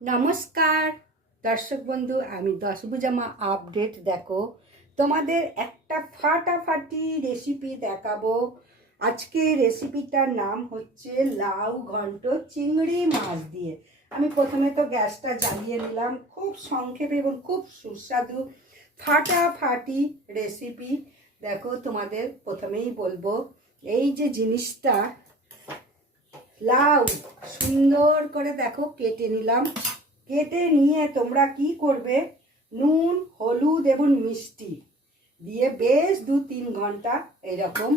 নমস্কার দর্শক বন্ধু, আমি দশভুজামা আপডেট দেখো তোমাদের একটা ফাটাফাটি রেসিপি দেখাবো। আজকে রেসিপিটার নাম হচ্ছে লাউ ঘন্ট চিংড়ি মাছ দিয়ে। আমি প্রথমে তো গ্যাসটা জ্বালিয়ে নিলাম। খুব সংক্ষেপে এবং খুব সুস্বাদু ফাটাফাটি রেসিপি। দেখো তোমাদের প্রথমেই বলবো, এই যে জিনিসটা লাউ সুন্দর করে দেখো কেটে নিলাম। কেটে নিয়ে তোমরা কি করবে, নুন হলুদ এবং মিষ্টি দিয়ে বেশ 2-3 ঘন্টা এরকম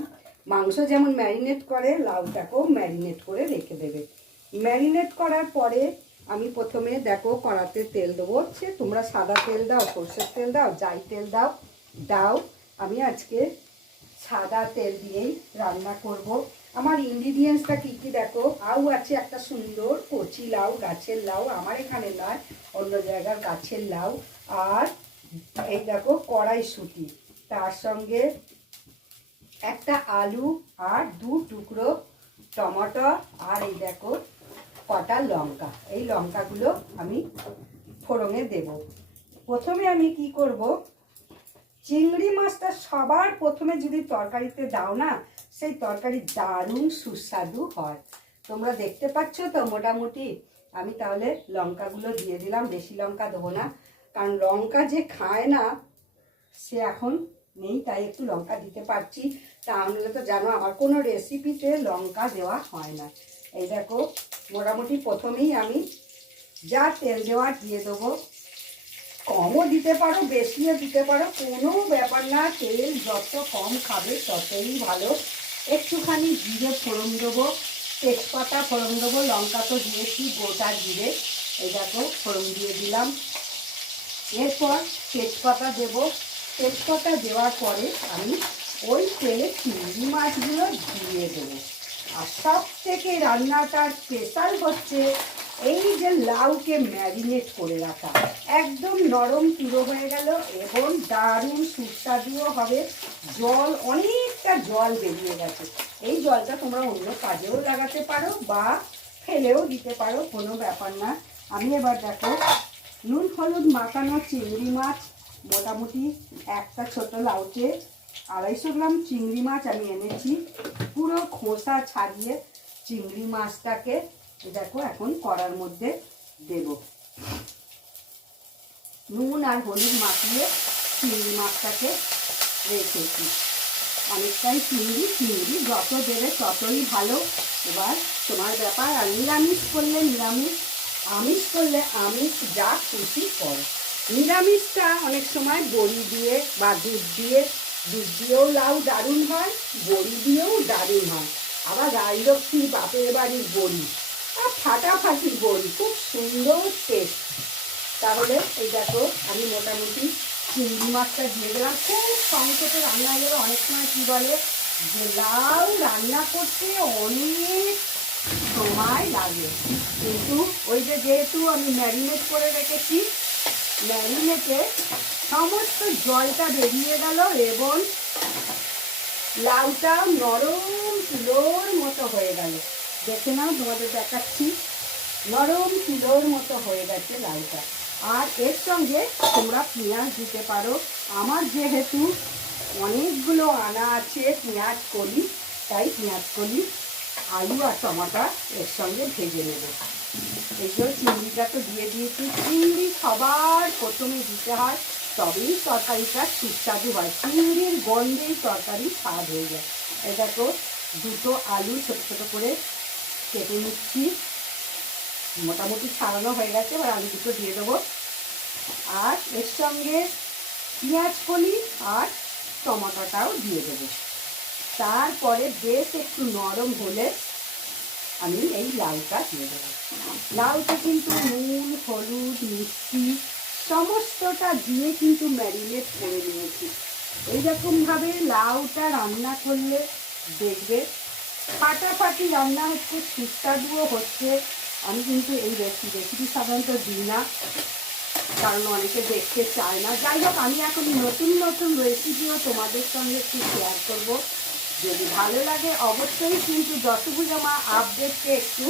মাংস যেমন ম্যারিনেট করে লাউটাকেও ম্যারিনেট করে রেখে দেবে। ম্যারিনেট করার পরে আমি প্রথমে দেখো কড়াতে তেল দেবো। সে তোমরা সাদা তেল দাও, সর্ষের তেল দাও, যাই তেল দাও দাও। আমি আজকে সাদা তেল দিয়েই রান্না করব। আমার ইনগ্রিডিয়েন্টসটা কী কী দেখো, লাউ আছে একটা সুন্দর কচি লাউ, গাছের লাউ, আমার এখানে নয় অন্য জায়গার গাছের লাউ। আর এই দেখো কড়াইশুঁটি, তার সঙ্গে একটা আলু আর 2 টুকরো টমেটো, আর এই দেখো কটা লঙ্কা। এই লঙ্কাগুলো আমি ফোড়নে দেব। প্রথমে আমি কি করব, চিংড়ি মাছটা সবার প্রথমে যদি তরকারিতে দাও না, সেই তরকারি দারুণ সুস্বাদু হয়। তোমরা দেখতে পাচ্ছ তো মোটামুটি। আমি তাহলে লঙ্কাগুলো দিয়ে দিলাম, বেশি লঙ্কা দেবো না, কারণ লঙ্কা যে খায় না সে এখন নেই, তাই একটু লঙ্কা দিতে পারছি। তাহলে তো জানো আমার কোনো রেসিপিতে লঙ্কা দেওয়া হয় না। এই দেখো মোটামুটি প্রথমেই আমি যা তেল দেওয়া দিয়ে দেবো। কমও দিতে পারো, বেশিও দিতে পারো, কোনো ব্যাপার না। তেল যত কম খাবে ততই ভালো। একটুখানি জিরে ফোড়ন দেবো, তেজপাতা ফোড়ন দেবো, লঙ্কা তো দিয়েছি, গোটা জিরে এই দেখো ফোড়ন দিয়ে দিলাম। এরপর তেজপাতা দেবো। তেজপাতা দেওয়ার পরে আমি ওই তেলে চিংড়ি মাছগুলো দিয়ে দেবো। আর সব থেকে রান্নাটার স্পেশাল হচ্ছে এই যে লাউকে ম্যারিনেট করে রাখা, একদম নরম তুলো হয়ে গেল এবং দারুণ সুস্বাদুও হবে। জল অনেকটা জল বেরিয়ে গেছে। এই জলটা তোমরা অন্য কাজেও লাগাতে পারো বা ফেলেও দিতে পারো, কোনো ব্যাপার না। আমি এবার দেখো নুন হলুদ মাখানো চিংড়ি মাছ, মোটামুটি একটা ছোট লাউতে 250 গ্রাম চিংড়ি মাছ আমি এনেছি। পুরো খোসা ছাড়িয়ে চিংড়ি মাছটাকে দেখো এখন কড়ার মধ্যে দেব। নুন আর হলুদ মাখিয়ে চিংড়ি মাছটাকে রেখেছি। অনেকটাই চিংড়ি যত দেবে ততই ভালো। এবার তোমার ব্যাপার, আর নিরামিষ করলে নিরামিষ, আমিষ করলে আমিষ, যা খুশি করো। নিরামিষটা অনেক সময় বড়ি দিয়ে বা দুধ দিয়েও লাউ দারুণ হয়, বড়ি দিয়েও দারুণ হয়। আবার রাজলক্ষ্মী বাপের বাড়ির বড়ি আর ফাটাফাটি বড়ি, খুব সুন্দর টেস্ট। তাহলে এই দেখো আমি মোটামুটি চিংড়ি মাছটা দিয়ে দিলাম। খুব সংক্ষেপে রান্না হয়ে যাবে। অনেক সময় কী বলে যে লাউ রান্না করতে অনেক সময় লাগে, কিন্তু ওই যে যেহেতু আমি ম্যারিনেট করে রেখেছি, ম্যারিনেটে সমস্ত জলটা বেরিয়ে গেল এবং লাউটা নরম তুলোর মতো হয়ে গেল। দেখে নাও, তোমাদের দেখাচ্ছি, নরম তুলোর মতো হয়ে গেছে লাউটা। আর এর সঙ্গে তোমরা পেঁয়াজ দিতে পারো। আমার যেহেতু অনেকগুলো আনা আছে পেঁয়াজ কলি, তাই পেঁয়াজ কলি, আলু আর টমাটো এর সঙ্গে ভেজে নেব। এই যে চিংড়িটা তো দিয়ে দিয়েছি। চিংড়ি সবার প্রথমে দিতে হয়, তবেই তরকারিটা সুস্বাদু হয়। চিংড়ির গন্ধেই তরকারি স্বাদ হয়ে যায়। এই দেখো 2টো আলু ছোট ছোট করে কেটে নিচ্ছি, মোটামুটি ছাড়ানো হয়ে গেছে। এবার আলু দুটো দিয়ে দেবো, আর এর সঙ্গে পেঁয়াজ কলি আর টমেটোটাও দিয়ে দেবো। তারপরে বেশ একটু নরম হলে আমি এই লাউটা দিয়ে দেবো। লাউটা কিন্তু নুন হলুদ মিষ্টি সমস্তটা দিয়ে কিন্তু ম্যারিনেট করে নিয়েছি। এইরকমভাবে লাউটা রান্না করলে দেখবে ফাটাফাটি রান্না হচ্ছে, সুস্বাদুও হচ্ছে। আমি কিন্তু এই রেসিপি সাধারণত দিই না, কারণ অনেকে দেখতে চায় না। যাই হোক, আমি এখন নতুন নতুন রেসিপিও তোমাদের সঙ্গে একটু শেয়ার করব। যদি ভালো লাগে অবশ্যই কিন্তু দশভুজামা আপডেটকে একটু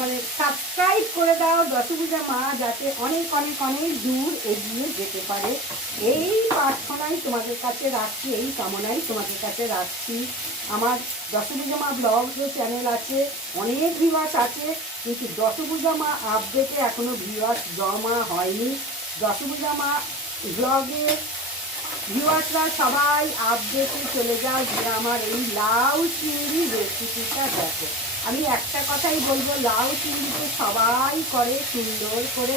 মানে সাবস্ক্রাইব করে দাও দশভুজা মা, যাতে অনেক অনেক অনেক দূর এগিয়ে যেতে পারে। এই প্রার্থনাই তোমাদের কাছে রাখছি, এই কামনাই তোমাদের কাছে রাখছি। আমার দশভুজা মা ব্লগ চ্যানেল আছে, অনেক ভিউয়ার্স আছে, কিন্তু দশভুজা মা আপডেটে এখনও ভিউয়ার্স জমা হয়নি। দশভুজা মা ব্লগে ভিউয়ার্সরা সবাই আপডেটে চলে যাও যে আমার এই লাউ চিংড়ি রেসিপিটা দেখো। আমি একটা কথাই বলবো, লাউ চিংড়িতে সবাই করে সুন্দর করে,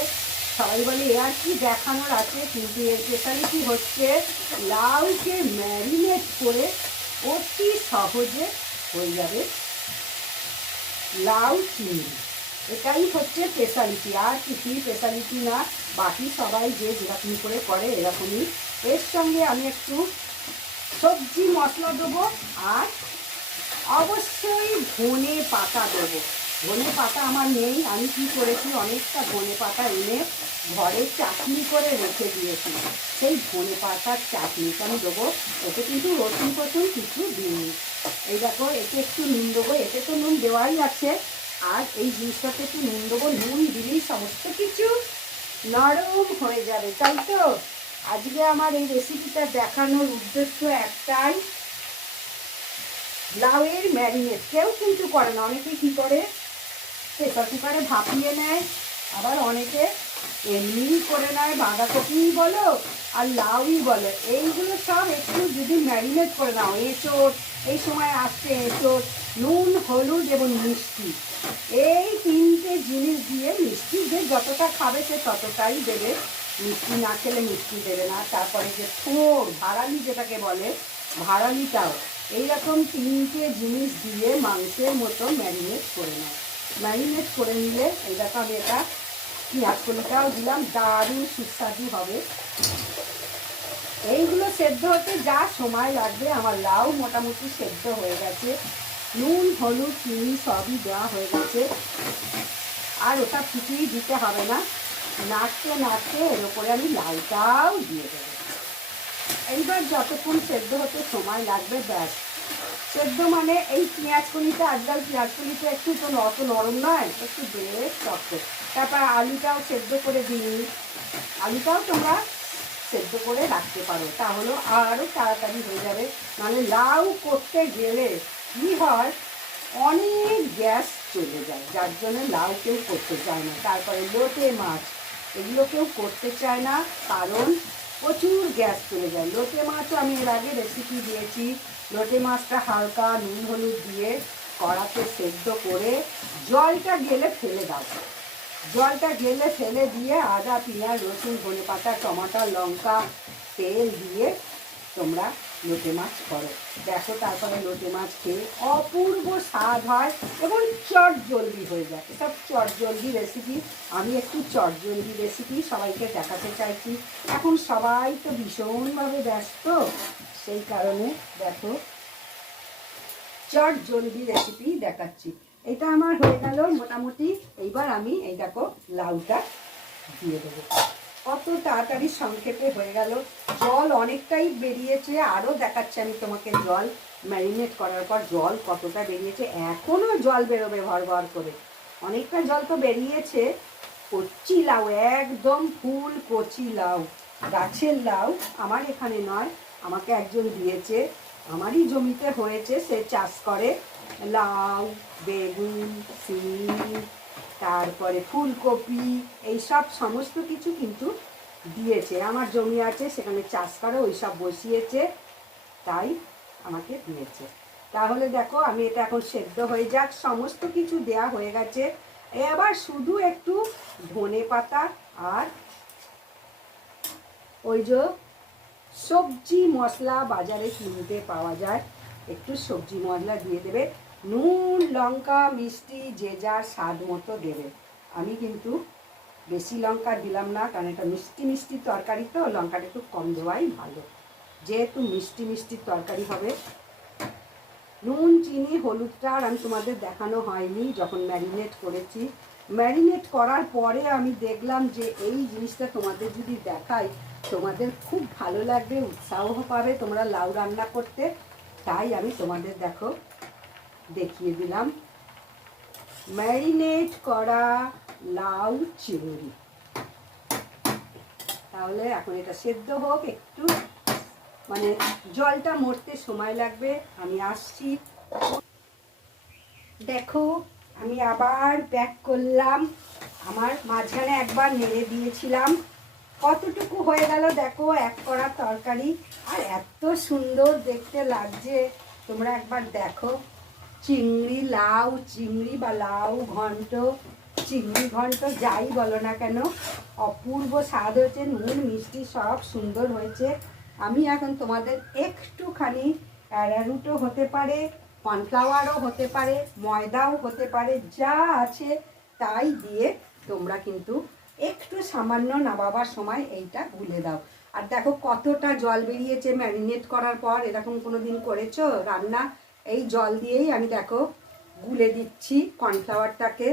সবাই বলে এ আর কি দেখানোর আছে, কিন্তু এর স্পেশালিটি হচ্ছে লাউকে ম্যারিনেট করে অতি সহজে হয়ে যাবে লাউ চিংড়ি। এটাই হচ্ছে স্পেশালিটি, আর কিছুই স্পেশালিটি না। বাকি সবাই যে যেরকম করে করে এরকমই। এর সঙ্গে আমি একটু সবজি মশলা দেবো, আর অবশ্যই ধনে পাতা দেবো। ধনে পাতা আমার নেই, আমি কি করেছি অনেকটা ধনে পাতা এনে ঘরে চাটনি করে রেখে দিয়েছি, সেই ধনে পাতার চাটনিটা আমি দেবো। এতে কিন্তু রসুন ফসুন কিছু দিইনি। এই দেখো, এতে একটু নুন দেবো, এতে তো নুন দেওয়াই আছে, আর এই জিনিসটাতে একটু নুন দেবো। নুন দিলেই সমস্ত কিছু নরম হয়ে যাবে, তাই তো? আজকে আমার এই রেসিপিটা দেখানোর উদ্দেশ্য একটাই, লাউয়ের ম্যারিনেট কেউ কিন্তু করে না। অনেকে কী করে, প্রেসার কুকারে ভাপিয়ে নেয়, আবার অনেকে এমনি করে নেয়, বাঁধাকপিই বলো আর লাউই বলো, এইগুলো সব একটু যদি ম্যারিনেট করে নাও, এঁচোড় এই সময় আসছে, এঁচোড়, নুন হলুদ এবং মিষ্টি, এই তিনটে জিনিস দিয়ে, মিষ্টি যে যতটা খাবে সে ততটাই দেবে, মিষ্টি না খেলে মিষ্টি দেবে না। তারপরে যে থোড় ভাড়ালি যেটাকে বলে, ভাড়ালিটাও এইরকম তিনটে জিনিস দিয়ে মাংসের মতো ম্যারিনেট করে নেয়। ম্যারিনেট করে নিলে এই দেখো, আমি এটা পেঁয়াজ কলিটাও দিলাম, দারুণ সুস্বাদু হবে। এইগুলো সেদ্ধ হতে যা সময় লাগবে, আমার লাউ মোটামুটি সেদ্ধ হয়ে গেছে, নুন হলুদ চিনি সবই দেওয়া হয়ে গেছে, আর ওটা কিছুই দিতে হবে না। নাড়তে নাড়তে এর ওপরে আমি লাউটাও দিয়ে দেবো। এইবার যতক্ষণ সেদ্ধ হতে সময় লাগবে, ব্যাস। সেদ্ধ মানে এই পেঁয়াজকলিটা, আজকাল পেঁয়াজকলিটা একটু তো অত নরম নয়, একটু বেশ শক্ত। তারপর আলুটাও সেদ্ধ করে দিই, আলুটাও তোমরা সেদ্ধ করে রাখতে পারো, তাহলে আরও তাড়াতাড়ি হয়ে যাবে। মানে লাউ করতে গেলে কী হয়, অনেক গ্যাস চলে যায়, যার জন্য লাউ কেউ করতে চায় না। তারপরে লোটে মাছ, এগুলো কেউ করতে চায় না, কারণ প্রচুর গ্যাস চলে যায়। লোটে মাছও আমি এর আগে রেসিপি দিয়েছি। লোটে মাছটা হালকা নুন হলুদ দিয়ে কড়াতে সেদ্ধ করে জলটা গেলে ফেলে দাও, জলটা গেলে ফেলে দিয়ে আদা পেঁয়াজ রসুন ধনে পাতা টমাটো লঙ্কা তেল দিয়ে তোমরা লোটে মাছ করো, দেখো তারপরে লোটে মাছ খেয়ে অপূর্ব স্বাদ হয় এবং চট জলদি হয়ে যায়। এসব চট জলদি রেসিপি, আমি একটু চট জলদি রেসিপি সবাইকে দেখাতে চাইছি। এখন সবাই তো ভীষণভাবে ব্যস্ত, সেই কারণে দেখো চট জলদি রেসিপি দেখাচ্ছি। এটা আমার হয়ে গেল মোটামুটি। এইবার আমি এই দেখো লাউটা দিয়ে দেবো, কত তাড়াতাড়ি সংক্ষেপে হয়ে গেল। জল অনেকটাই বেরিয়েছে, আরও দেখাচ্ছি আমি তোমাকে জল ম্যারিনেট করার পর জল কতটা বেরিয়েছে, এখনও জল বেরোবে ভর ভর করে, অনেকটা জল তো বেরিয়েছে। কচি লাউ, একদম ফুল কচি লাউ, গাছের লাউ, আমার এখানে নয়, আমাকে একজন দিয়েছে, আমারই জমিতে হয়েছে, সে চাষ করে লাউ বেগুন সিম তারপরে ফুলকপি এই সব সমস্ত কিছু কিন্তু দিয়েছে। আমার জমি আছে, সেখানে চাষ করে, ওই সব বসিয়েছে, তাই আমাকে দিয়েছে। তাহলে দেখো, আমি এটা এখন সেদ্ধ হয়ে যাক, সমস্ত কিছু দেয়া হয়ে গেছে। এবার শুধু একটু ধনে পাতা আর ওই যে সবজি মশলা বাজারে কিনতে পাওয়া যায়, একটু সবজি মশলা দিয়ে দেবে, নুন লঙ্কা মিষ্টি যে যার স্বাদ মতো দেবে। আমি কিন্তু বেশি লঙ্কা দিলাম না, কারণ এটা মিষ্টি মিষ্টি তরকারি তো লঙ্কাটা একটু কম দেওয়াই ভালো, যেহেতু মিষ্টি মিষ্টি তরকারি হবে। নুন চিনি হলুদটা আর আমি তোমাদের দেখানো হয়নি, যখন ম্যারিনেট করেছি, ম্যারিনেট করার পরে আমি দেখলাম যে এই জিনিসটা তোমাদের যদি দেখাই তোমাদের খুব ভালো লাগবে, উৎসাহ পাবে তোমরা লাউ রান্না করতে, তাই আমি তোমাদের দেখো দেখিয়ে দিলাম। ম্যারিনেট করা লাউ চিংড়ি। তাহলে এখন এটা সেদ্ধ হোক, একটু মানে জলটা মরতে সময় লাগবে। আমি আসছি। দেখো আমি আবার ব্যাক করলাম। আমার মাঝখানে একবার নেড়ে দিয়েছিলাম। কতটুকু হয়ে গেল দেখো, এক কড়া তরকারি, আর এত সুন্দর দেখতে লাগছে। তোমরা একবার দেখো। চিংড়ি লাউ চিংড়ি বা লাউ ঘন্ট, চিংড়ি ঘন্ট যাই বলো না কেন, অপূর্ব স্বাদ হয়েছে। নুন মিষ্টি সব সুন্দর হয়েছে। আমি এখন তোমাদের একটুখানি অ্যারারুটও হতে পারে, কর্নফ্লাওয়ারও হতে পারে, ময়দাও হতে পারে, যা আছে তাই দিয়ে তোমরা কিন্তু একটু সামান্য নামাবার সময় এইটা গুলে দাও। আর দেখো কতটা জল বেরিয়েছে ম্যারিনেট করার পর। এরকম কোনো দিন করেছো রান্না? এই জল দিয়েই আমি দেখো গুলে দিচ্ছি কর্নফ্লাওয়ারটাকে।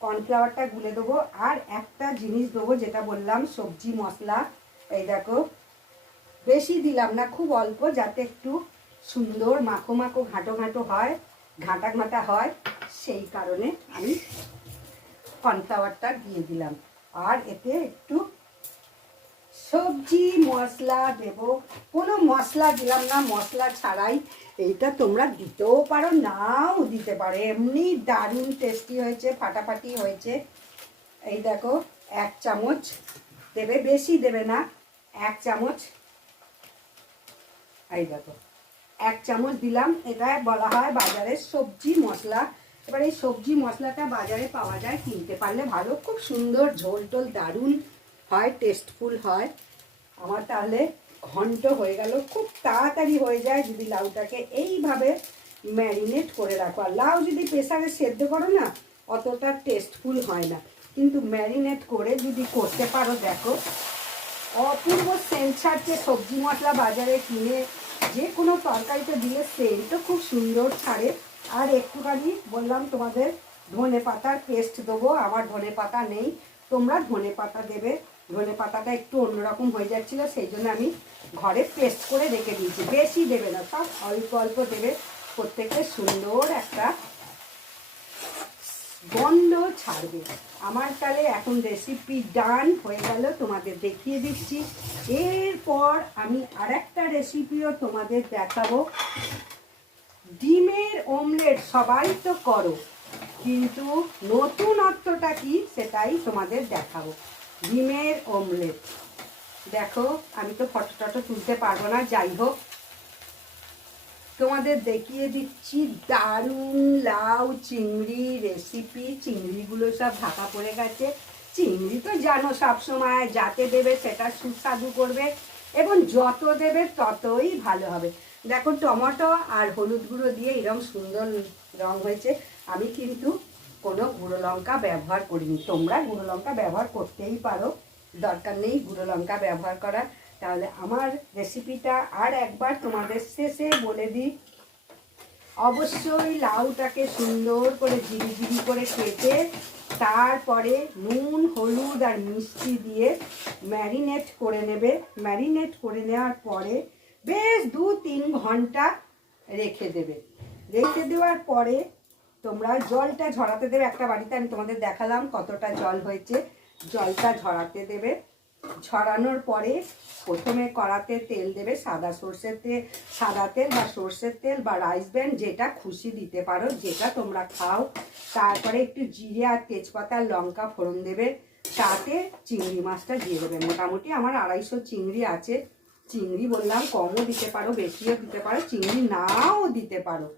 কর্নফ্লাওয়ারটা গুলে দেবো। আর একটা জিনিস দেবো, যেটা বললাম সবজি মশলা। এই দেখো বেশি দিলাম না, খুব অল্প, যাতে একটু সুন্দর মাখো মাখো ঘাঁটো ঘাঁটো হয়, ঘাঁটা ঘাঁটা হয়, সেই কারণে আমি কর্নফ্লাওয়ারটা দিয়ে দিলাম। আর এতে একটু সবজি মশলা দেব। কোনো মশলা দিলাম না, মশলা ছাড়াই। এইটা তোমরা দিতেও পারো, নাও দিতে পারো, এমনি দারুণ টেস্টি হয়েছে, ফাটাফাটি হয়েছে। এই দেখো 1 চামচ দেবে, বেশি দেবে না, 1 চামচ। এই দেখো 1 চামচ দিলাম। এটা বলা হয় বাজারের সবজি মশলা। এবার এই সবজি মশলাটা বাজারে পাওয়া যায়, কিনতে পারলে ভালো। খুব সুন্দর ঝোল টোল দারুণ হয়, টেস্টফুল হয়। আমার তাহলে ঘন্ট হয়ে গেল। খুব তাড়াতাড়ি হয়ে যায় যদি লাউটাকে এইভাবে ম্যারিনেট করে রাখো। আর লাউ যদি প্রেসারে সেদ্ধ করো না, অতটা টেস্টফুল হয় না, কিন্তু ম্যারিনেট করে যদি করতে পারো, দেখো অপূর্ব সেন্ট ছাড়ছে। সবজি মশলা বাজারে কিনে যে কোনো তরকারিতে দিলে সেন্টও খুব সুন্দর ছাড়ে। আর একটুখানি বললাম তোমাদের ধনে পাতার পেস্ট দেবো। আমার ধনে পাতা নেই, তোমরা ধনে পাতা দেবে। ধনে পাতাটা একটু অন্যরকম হয়ে যাচ্ছিলো, সেই জন্য আমি ঘরে পেস্ট করে রেখে দিয়েছি। বেশি দেবে না, সব অল্প অল্প দেবে। প্রত্যেকে সুন্দর একটা গন্ধ ছাড়বে। আমার তাহলে এখন রেসিপি ডান হয়ে গেল, তোমাদের দেখিয়ে দিচ্ছি। এরপর আমি আরেকটা রেসিপিও তোমাদের দেখাবো। ডিমের অমলেট সবাই তো করো, কিন্তু নতুনত্বটা কি সেটাই তোমাদের দেখাবো। ডিমের অমলেট দেখো, আমি তো ফটো টটো তুলতে পারবো না, যাই হোক তোমাদের দেখিয়ে দিচ্ছি। দারুণ লাউ চিংড়ি রেসিপি। চিংড়িগুলো সব ঢাকা পড়ে গেছে। চিংড়ি তো জানো সবসময় যাতে দেবে সেটা সুস্বাদু করবে, এবং যত দেবে ততই ভালো হবে। দেখো টমেটো আর হলুদ গুঁড়ো দিয়ে এরকম সুন্দর রং হয়েছে। আমি কিন্তু কোনো গুঁড়ো লঙ্কা ব্যবহার করিনি। তোমরা গুঁড়ো লঙ্কা ব্যবহার করতেই পারো, দরকার নেই গুঁড়ো লঙ্কা ব্যবহার করার। তাহলে আমার রেসিপিটা আর একবার তোমাদের শেষে বলে দিই। অবশ্যই লাউটাকে সুন্দর করে ঝিরি করে কেটে তারপরে নুন হলুদ আর মিষ্টি দিয়ে ম্যারিনেট করে নেবে। ম্যারিনেট করে নেওয়ার পরে বেশ 2-3 ঘন্টা রেখে দেবে। রেখে দেওয়ার পরে তোমরা জলটা ঝরাতে দেবে। একটা বাড়িতে আমি তোমাদের দেখালাম কতটা জল হয়েছে। জলটা ঝরাতে দেবে। ঝরানোর পরে প্রথমে কড়াতে তেল দেবে, সাদা সর্ষের তেল, সাদা তেল বা সর্ষের তেল বা রাইস ব্র্যান্ড, যেটা খুশি দিতে পারো, যেটা তোমরা খাও। তারপরে একটু জিরে আর তেজপাতা লঙ্কা ফোড়ন দেবে। তাতে চিংড়ি মাছটা দিয়ে দেবে। মোটামুটি আমার 250 চিংড়ি আছে। চিংড়ি বললাম কমও দিতে পারো, বেশিও দিতে পারো, চিংড়ি নাও দিতে পারো।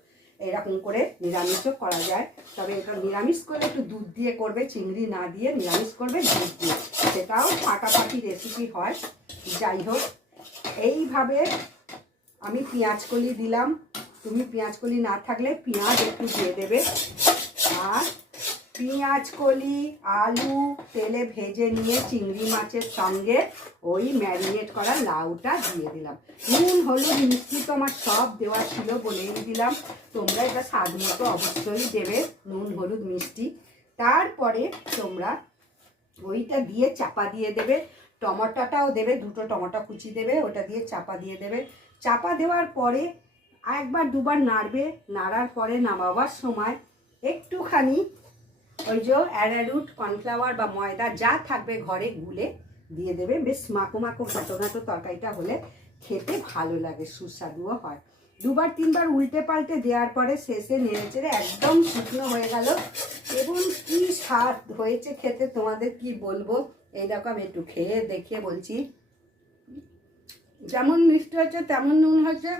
এরকম করে নিরামিষও করা যায়, তবে এটা নিরামিষ করলে একটু দুধ দিয়ে করবে, চিংড়ি না দিয়ে নিরামিষ করবে দুধ দিয়ে, সেটাও ফাটাফাটি রেসিপি হয়। যাই হোক, এইভাবে আমি পেঁয়াজ কলি দিলাম। তুমি পেঁয়াজ কলি না থাকলে পেঁয়াজ একটু দিয়ে দেবে। আর পেঁয়াজ কলি আলু তেলে ভেজে নিয়ে চিংড়ি মাছের সঙ্গে ওই ম্যারিনেট করা লাউটা দিয়ে দিলাম। নুন হলুদ মিষ্টি তো আমার সব দেওয়া ছিল, বলেই দিলাম। তোমরা এটা স্বাদ মতো অবশ্যই দেবে, নুন হলুদ মিষ্টি। তারপরে তোমরা ওইটা দিয়ে চাপা দিয়ে দেবে। টমেটোটাও দেবে, 2টো টমেটো কুচি দেবে, ওটা দিয়ে চাপা দিয়ে দেবে। চাপা দেওয়ার পরে একবার দুবার নাড়বে। নাড়ার পরে নামাবার সময় একটুখানি ওই যে অ্যারারুট, কর্নফ্লাওয়ার বা ময়দা যা থাকবে ঘরে গুলে দিয়ে দেবে। বেশ মাখো মাখো ঘাটো ঘাটো তরকারিটা হলে খেতে ভালো লাগে, সুস্বাদুও হয়। দুবার তিনবার উল্টে পাল্টে দেওয়ার পরে শেষে নেড়ে চেড়ে একদম শুকনো হয়ে গেল এবং কি স্বাদ হয়েছে খেতে তোমাদের কি বলবো। এইরকম একটু খেয়ে দেখিয়ে বলছি, যেমন মিষ্টি হয়েছে তেমন নুন হয়েছে,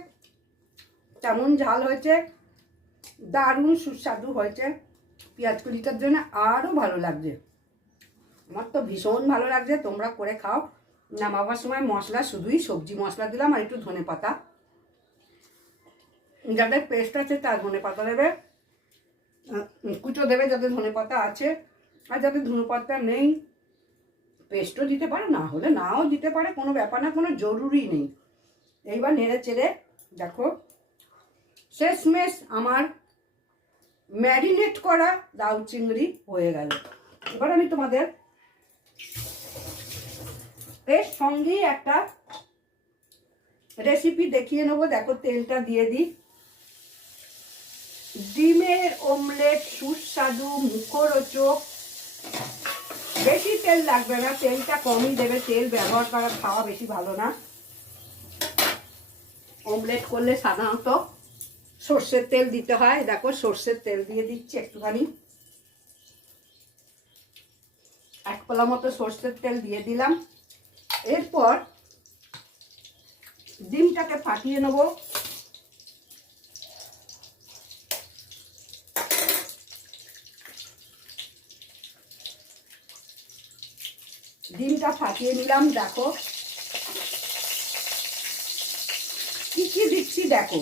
তেমন ঝাল হয়েছে, দারুণ সুস্বাদু হয়েছে। পেঁয়াজ কুচিটার জন্য আরও ভালো লাগছে, আমার তো ভীষণ ভালো লাগছে। তোমরা করে খাও। নামাবার সময় মশলা শুধুই সবজি মশলা দিলাম আর একটু ধনে পাতা, যাদের পেস্ট আছে তার ধনে পাতা দেবে, কুচো দেবে যাদের ধনে পাতা আছে, আর যাদের ধনে পাতা নেই পেস্টও দিতে পারে, না হলে নাও দিতে পারে, কোনো ব্যাপার না, কোনো জরুরি নেই। এইবার নেড়ে চেড়ে দেখো শেষমেশ আমার ম্যারিনেট করা লাউ চিংড়ি হয়ে গেল। এবার আমি তোমাদের এর সঙ্গেই একটা রেসিপি দেখিয়ে নেবো। দেখো তেলটা দিয়ে দিই। ডিমের অমলেট সুস্বাদু মুখরোচক, বেশি তেল লাগবে না, তেলটা কমই দেবে, তেল ব্যবহার করা খাওয়া বেশি ভালো না। অমলেট করলে সাধারণত সর্ষের তেল দিতে হয়, দেখো সর্ষের তেল দিয়ে দিচ্ছি একটুখানি, 1 কলা মতো সর্ষের তেল দিয়ে দিলাম। এরপর ডিমটাকে ফাটিয়ে নেব। ডিমটা ফাটিয়ে নিলাম। দেখো কি কি দিচ্ছি, দেখো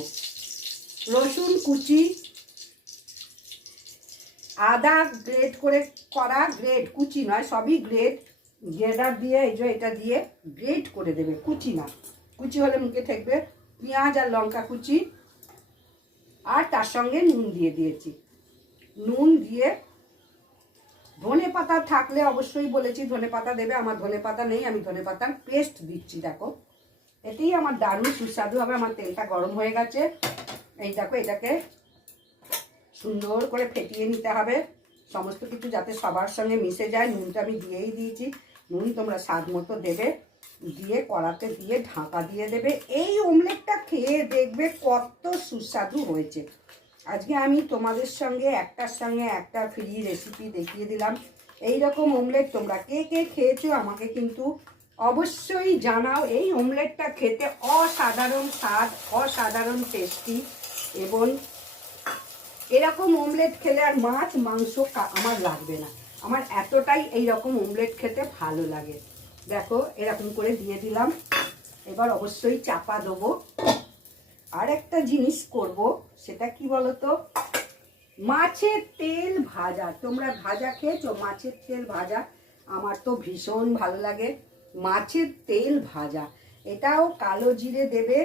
রসুন কুচি, আদা গ্রেড করে করা, গ্রেড কুচি নয়, সবই গ্রেড, গ্রেডার দিয়ে এই যে এটা দিয়ে গ্রেড করে দেবে, কুচি না, কুচি হলে মুখে ঠেকবে। পেঁয়াজ আর লঙ্কা কুচি, আর তার সঙ্গে নুন দিয়ে দিয়েছি। নুন দিয়ে ধনে পাতা থাকলে অবশ্যই বলেছি ধনে পাতা দেবে, আমার ধনে পাতা নেই, আমি ধনে পাতার পেস্ট দিচ্ছি। দেখো এতেই আমার দারুণ সুস্বাদু হবে। আমার তেলটা গরম হয়ে গেছে, এই দেখো এটাকে সুন্দর করে ফেটিয়ে নিতে হবে সমস্ত কিছু যাতে সবার সঙ্গে মিশে যায়। নুনটা আমি দিয়েই দিয়েছি, নুন তোমরা স্বাদ মতো দেবে, দিয়ে কড়াতে দিয়ে ঢাকা দিয়ে দেবে। এই অমলেটটা খেয়ে দেখবে কত সুস্বাদু হয়েছে। আজকে আমি তোমাদের সঙ্গে একটার সঙ্গে একটা ফ্রি রেসিপি দেখিয়ে দিলাম। এই রকম অমলেট তোমরা কে কে খেয়েছো আমাকে কিন্তু অবশ্যই জানাও। এই অমলেটটা খেতে অসাধারণ স্বাদ, অসাধারণ টেস্টি, এবং এরকম অমলেট খেলে আর মাছ মাংস আমার লাগবে না, আমার এতটাই এই রকম অমলেট খেতে ভালো লাগে। দেখো এরকম করে দিয়ে দিলাম। এবার অবশ্যই চাপা দেবো। আর একটা জিনিস করব, সেটা কি বলতো, মাছের তেল ভাজা। তোমরা ভাজা খেয়েছো? মাছের তেল ভাজা আমার তো ভীষণ ভালো লাগে। মাছের তেল ভাজা, এটাও কালো জিরে দেবে,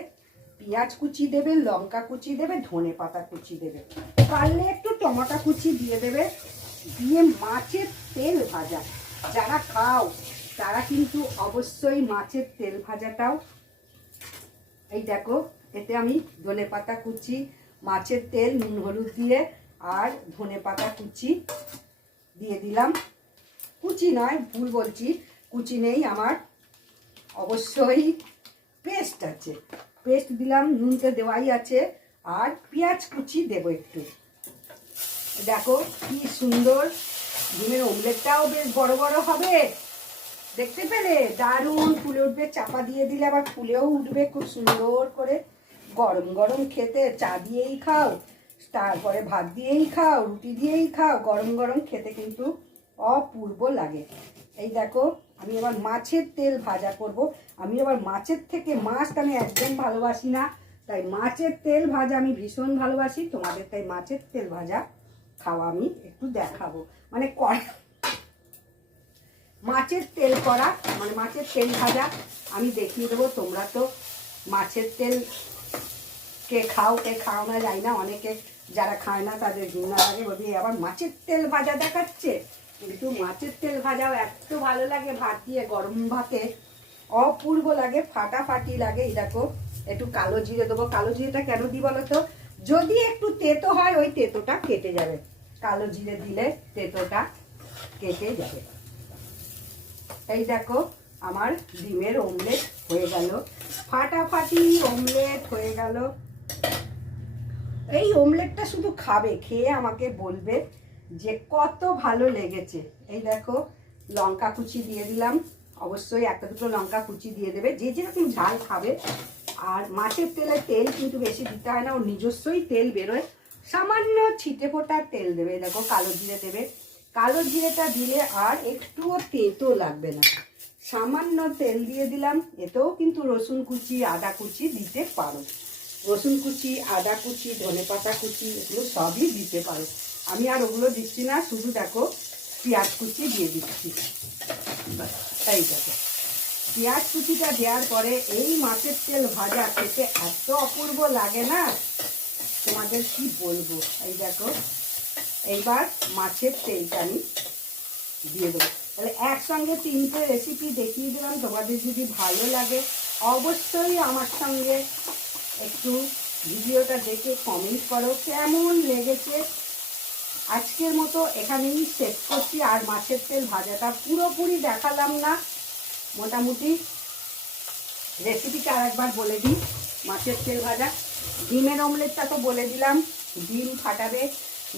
পেঁয়াজ কুচি দেবে, লঙ্কা কুচি দেবে, ধনে পাতা কুচি দেবে, পারলে একটু টমেটো কুচি দিয়ে দেবে, দিয়ে মাছের তেল ভাজা। যারা খাও তারা কিন্তু অবশ্যই মাছের তেল ভাজাটাও, এই দেখো এতে আমি ধনে পাতা কুচি, মাছের তেল, নুন হলুদ দিয়ে আর ধনে পাতা কুচি দিয়ে দিলাম। কুচি নয়, ভুল বলছি, কুচি নেই আমার, অবশ্যই পেস্ট আছে, পেস্ট দিলাম, নুনতে দেওয়াই আছে, আর পেঁয়াজ কুচি দেবো একটু। দেখো কি সুন্দর, ডিমের অমলেটটাও বেশ বড় বড় হবে, দেখতে পেলে দারুণ ফুলে উঠবে। চাপা দিয়ে দিলে আবার ফুলেও উঠবে খুব সুন্দর করে। গরম গরম খেতে, চা দিয়েই খাও, তারপরে ভাত দিয়েই খাও, রুটি দিয়েই খাও, গরম গরম খেতে কিন্তু অপূর্ব লাগে। এই দেখো আমি এবার মাছের তেল ভাজা করব। আমি আবার মাছের থেকে মাছটা আমি একদম ভালোবাসি না, তাই মাছের তেল ভাজা আমি ভীষণ ভালোবাসি। তোমাদের তাই মাছের তেল ভাজা খাওয়া আমি একটু দেখাবো, মানে মাছের তেল করা, মানে মাছের তেল ভাজা আমি দেখিয়ে দেবো। তোমরা তো মাছের তেল কে খাও কে খাও না যাই না, অনেকে যারা খায় না তাদের ঘৃণা লাগে, বলি আবার মাছের তেল ভাজা দেখাচ্ছে। কিন্তু মাছের তেল ভাজাও এত ভালো লাগে, ভাত দিয়ে গরম ভাতে অপূর্ব লাগে, ফাটাফাটি লাগে। এই দেখো একটু কালো জিরে দেবো। কালো জিরেটা কেন দিই বলো তো, যদি একটু তেতো হয় ওই তেতোটা কেটে যাবে। কালো জিরে দিলে তেঁতোটা কেটে যাবে। এই দেখো আমার ডিমের অমলেট হয়ে গেল, ফাটাফাটি অমলেট হয়ে গেল। এই অমলেটটা শুধু খাবে, খেয়ে আমাকে বলবে যে কত ভালো লেগেছে। এই দেখো লঙ্কা কুচি দিয়ে দিলাম, অবশ্যই একটা দুটো লঙ্কা কুচি দিয়ে দেবে, যে যেরকম ঝাল খাবে। আর মাছের তেল কিন্তু বেশি দিতে হয় না, ওর নিজস্বই তেল বেরোয়, সামান্য ছিটে ফোটা তেল দেবে। দেখো কালো জিরে দেবে, কালো জিরেটা দিলে আর একটুও তেতো লাগবে না। সামান্য তেল দিয়ে দিলাম, এতেও কিন্তু রসুন কুচি আদা কুচি দিতে পারো, রসুন কুচি আদা কুচি ধনেপাতা কুচি এগুলো সবই দিতে পারো। আমি আর ওগুলো দিচ্ছি না, শুধু দেখো পেঁয়াজ কুচি দিয়ে দিচ্ছি। তাই দেখো পেঁয়াজ কুচিটা দেওয়ার পরে এই মাছের তেল ভাজা খেতে এত অপূর্ব লাগে না, তোমাদের কি বলবো। এই দেখো এইবার মাছের তেলটা আমি দিয়ে দেবো। তাহলে একসঙ্গে 3টে রেসিপি দেখিয়ে দিলাম। তোমাদের যদি ভালো লাগে অবশ্যই আমার সঙ্গে একটু ভিডিওটা দেখে কমেন্ট করো কেমন লেগেছে। আজকের মতো এখানেই শেষ করছি। আর মাছের তেল ভাজাটা পুরোপুরি দেখালাম না, মোটামুটি রেসিপিটা আরেকবার বলে দিই। মাছের তেল ভাজা, ডিমের অমলেটটা তো বলে দিলাম। ডিম ফাটাবে,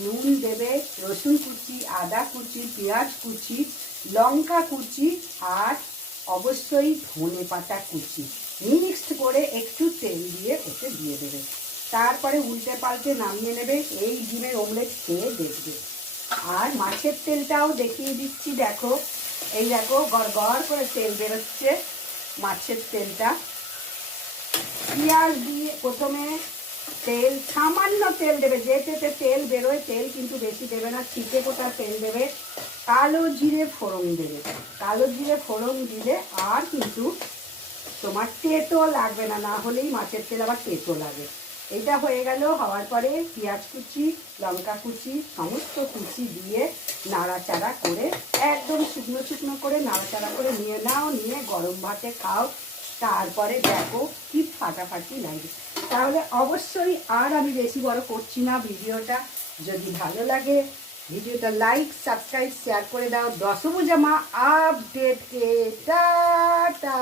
নুন দেবে, রসুন কুচি আদা কুচি পেঁয়াজ কুচি লঙ্কা কুচি আর অবশ্যই ধনেপাতা কুচি মিক্সড করে একটু তেল দিয়ে ওতে দিয়ে দেবে। তারপরে উল্টে পাল্টে নামিয়ে নেবে। এই ডিমের অমলেট খেয়ে দেখবে। আর মাছের তেলটাও দেখিয়ে দিচ্ছি, দেখো এই দেখো গড়গড় করে তেল বেরোচ্ছে মাছের তেলটা। পেঁয়াজ দিয়ে প্রথমে তেল, সামান্য তেল দেবে, যেতে তেল বেরোয়, তেল কিন্তু বেশি দেবে না, ছিটে কোটা তেল দেবে। কালো জিরে ফোড়ন দেবে, কালো জিরে ফোড়ন দিলে আর কিন্তু তোমার তেতো লাগবে না, না হলেই মাছের তেল আবার তেতো লাগে। এটা হয়ে গেল, হওয়ার পরে পেঁয়াজ কুচি লঙ্কা কুচি সমস্ত কুচি দিয়ে নাড়াচাড়া করে একদম শুকনো শুকনো করে নাড়াচাড়া করে নিয়ে নাও, নিয়ে গরম ভাতে খাও। তারপরে দেখো কি ফাটাফাটি লাগে। তাহলে অবশ্যই আর আমি বেশি বড় করছি না ভিডিওটা। যদি ভালো লাগে ভিডিওটা লাইক সাবস্ক্রাইব শেয়ার করে দাও। দশভুজা মা আপডেটকে টাটা।